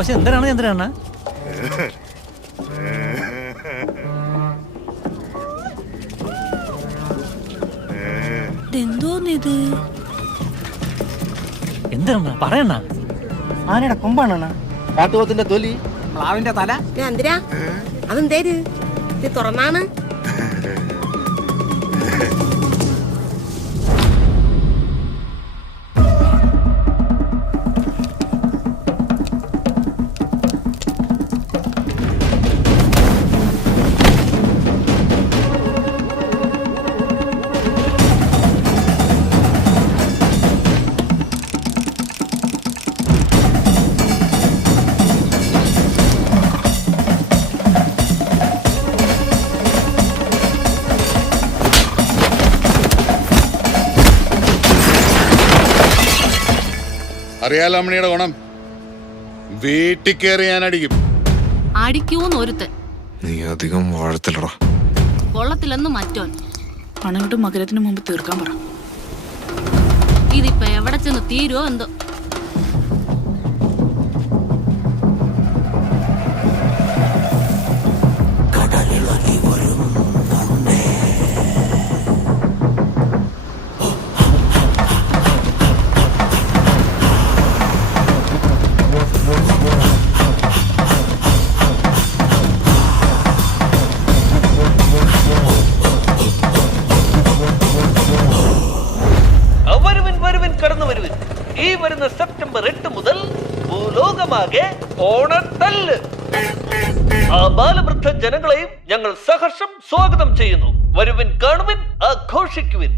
അത്യാവശ്യം എന്തിനാണ് ചന്ദ്രണ്ണ? എന്തോന്നിത്? എന്തിനാ പറയണ്ണ? ആനയുടെ കൊമ്പാണ്, കാട്ടുപോത്തിന്റെ തൊലി, പ്ലാവിന്റെ തല. എന്തിനാ അതെന്തേര് ഇത് തുറന്നാണ്? അറിയാലോ അമ്മണിയുടെ ഗുണം. വീട്ടിൽ കയറി ഞാൻ അടിക്കും. അടിക്കൂന്ന് ഒരുത്തൻ. നീ അധികം വാഴത്തിലടാ. കൊള്ളത്തിലെന്ന് മറ്റോൻ. പണങ്ങിട്ട് മകരത്തിന് മുമ്പ് തീർക്കാൻ പറ. ഇതിപ്പോ എവിടെ ചെന്ന് തീരുവോ എന്തോ. ഈ വരുന്ന സെപ്റ്റംബർ 8 മുതൽ ഭൂലോകമാകെ ഓണത്തല്ല്. ആ ബാലവൃദ്ധ ജനങ്ങളെയും ഞങ്ങൾ സഹർഷം സ്വാഗതം ചെയ്യുന്നു. വരുവിൻ, കാണുവിൻ, ആഘോഷിക്കുവിൻ.